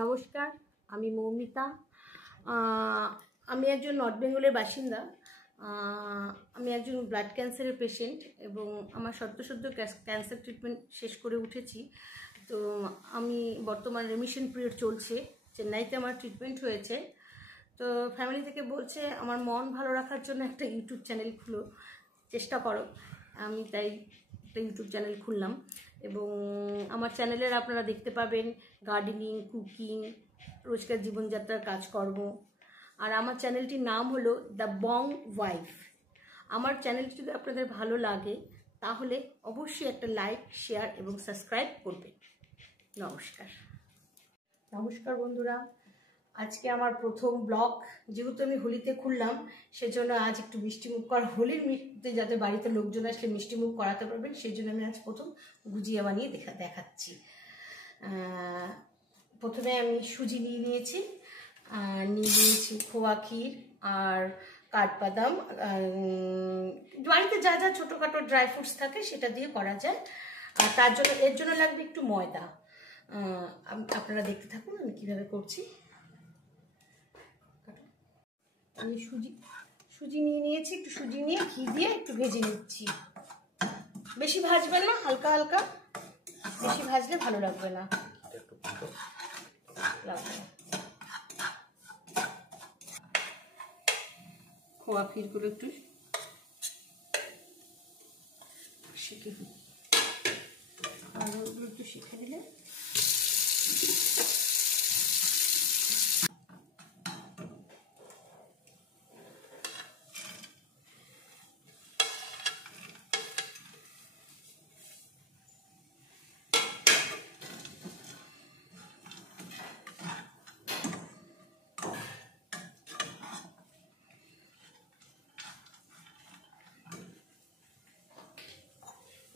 নমস্কার, আমি মৌমিতা। আমি একজন নর্থ বেঙ্গলের বাসিন্দা। আমি একজন ব্লাড ক্যান্সারের পেশেন্ট এবং আমার সদ্য ক্যান্সার ট্রিটমেন্ট শেষ করে উঠেছি। তো আমি বর্তমান রিমিশন পিরিয়ড চলছে, চেন্নাইতে আমার ট্রিটমেন্ট হয়েছে। তো ফ্যামিলি থেকে বলছে আমার মন ভালো রাখার জন্য একটা ইউটিউব চ্যানেল খুলো, চেষ্টা করো। আমি তাই একটা ইউটিউব চ্যানেল খুললাম এবং আমার চ্যানেলের আপনারা দেখতে পাবেন গার্ডেনিং, কুকিং, রোজকার জীবনযাত্রার কাজকর্ম। আর আমার চ্যানেলটির নাম হলো দ্য বং ওয়াইফ। আমার চ্যানেলটি যদি আপনাদের ভালো লাগে তাহলে অবশ্যই একটা লাইক, শেয়ার এবং সাবস্ক্রাইব করবেন। নমস্কার। নমস্কার বন্ধুরা, আজকে আমার প্রথম ব্লগ। যেহেতু আমি হোলিতে খুললাম সেজন্য আজ একটু মিষ্টিমুখ করা, হোলির মিষ্টিতে যাতে বাড়িতে লোকজন আসলে মিষ্টিমুখ করাতে পারবেন সেই জন্য আমি আজ প্রথম গুজিয়া বানিয়ে দেখাচ্ছি। প্রথমে আমি সুজি নিয়ে নিয়েছি, খোয়া ক্ষীর আর কাঠবাদাম। বাড়িতে যা যা ছোটোখাটো ড্রাই ফ্রুটস থাকে সেটা দিয়ে করা যায়। আর এর জন্য লাগবে একটু ময়দা। আপনারা দেখতে থাকুন আমি কীভাবে করছি। আমি সুজি নিয়ে নিয়েছি, একটু সুজি নিয়ে ঘি দিয়ে একটু ভেজে নিচ্ছি। বেশি ভাজবেন না, হালকা হালকা, বেশি ভাজলে ভালো লাগবে না। খোয়া ক্ষীরগুলো একটু শিখে আর ওগুলো একটু শিখে দিলে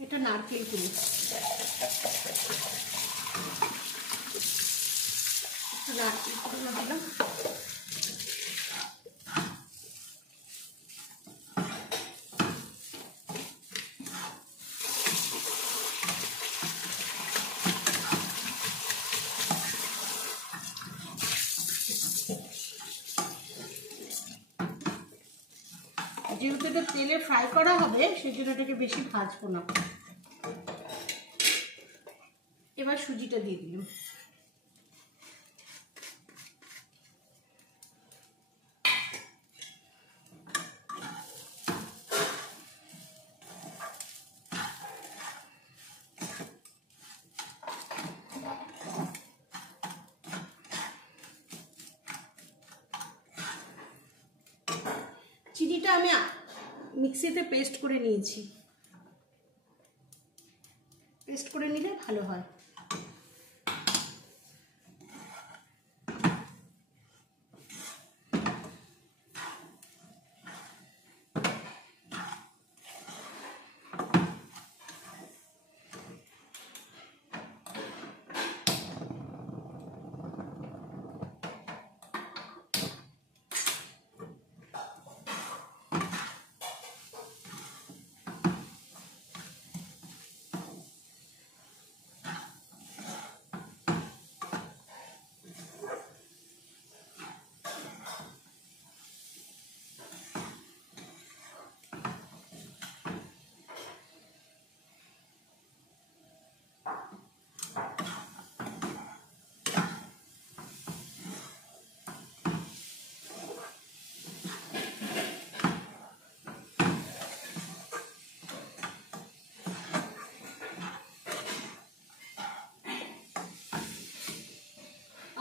এটা নারকেল কুড়ি, নারকেল কুড়ি দিলাম। যেহেতু এটা তেলে ফ্রাই করা হবে সেই জন্য এটাকে বেশি ভাজবো না। এবার সুজিটা দিয়ে দিলাম। চিনিটা আমি মিক্সিতে পেস্ট করে নিয়েছি, পেস্ট করে নিলে ভালো হয়।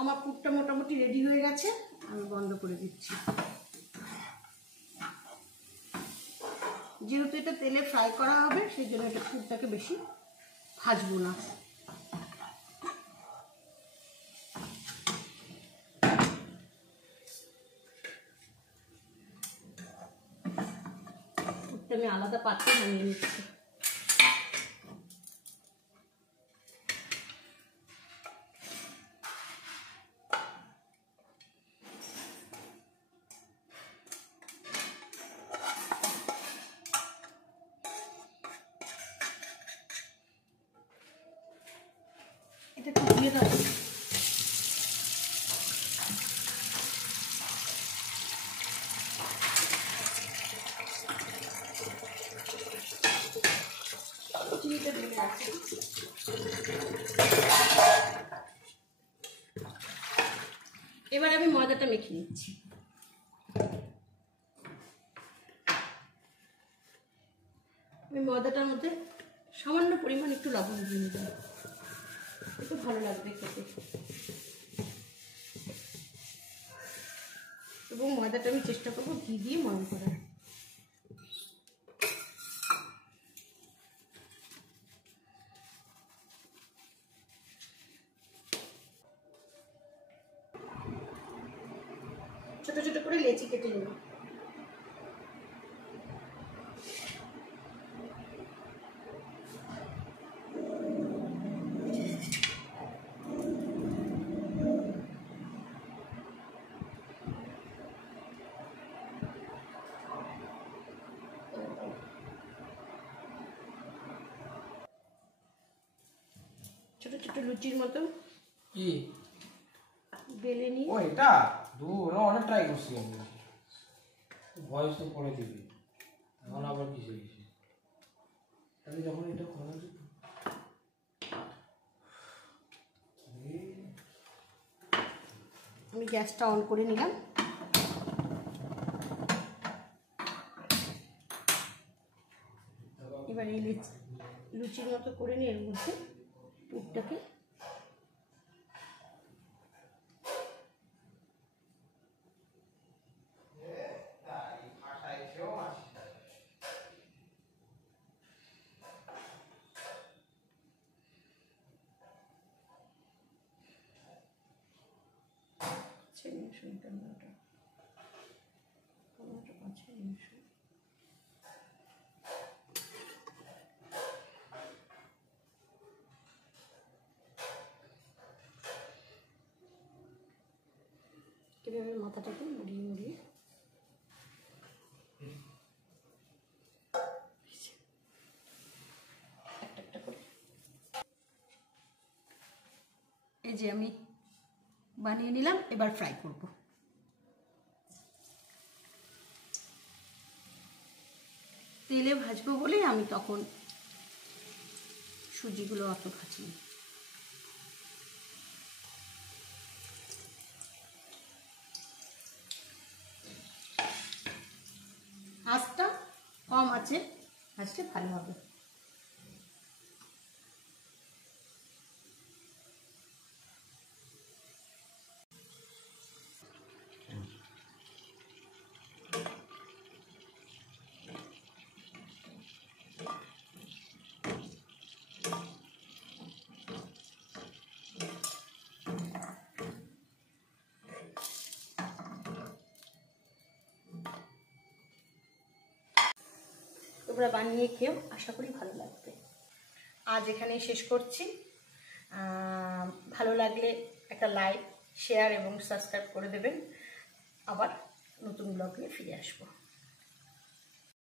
আমার পুরটা মোটামুটি রেডি হয়ে গেছে, আমি বন্ধ করে দিচ্ছি। যেহেতু এটা তেলে ফ্রাই করা হবে সেই জন্য এটা পুরটাকে বেশি ভাজবো না। পুরটা আমি আলাদা পাত্রে নামিয়ে নিচ্ছি। এটা দিয়ে দেবো। এবার আমি ময়দাটা মেখে নিচ্ছি। আমি ময়দাটার মধ্যে সামান্য পরিমাণ একটু লবণ দিয়ে নিলাম, একটু ভালো লাগবে খেতে। এবং ময়দাটা আমি চেষ্টা করবো ঘি দিয়ে ময়ম করার। ছোট ছোট করে লেচি কেটে নিলাম। ছোট ছোট লুচির মতো কি বেলে নিয়ে ও এটা অনেক ট্রাই করছি আমি, ভয়েস তো পরে দিবি, এখন আবার কিসে গেছি তাহলে যখন এটা করা যেত। আমি গ্যাসটা অন করে নিলাম। এবার এই লুচির মতো করে নিয়ে এর মধ্যে পুরটাকে এভাবে মাথাটাকে মুড়িয়ে মুড়িয়ে একটা একটা করে এই যে আমি বানিয়ে নিলাম। এবার ফ্রাই করব। তেলে ভাজবো বলে আমি তখন সুজিগুলো অত ভাজিনি। আঁচটা কম আছে, ভাজলে ভালো হবে। তোমরা বানিয়ে খেও, আশা করি ভালো লাগবে। আজ এখানেই শেষ করছি। ভালো লাগলে একটা লাইক, শেয়ার এবং সাবস্ক্রাইব করে দেবেন। আবার নতুন ব্লগ নিয়ে ফিরে আসবো।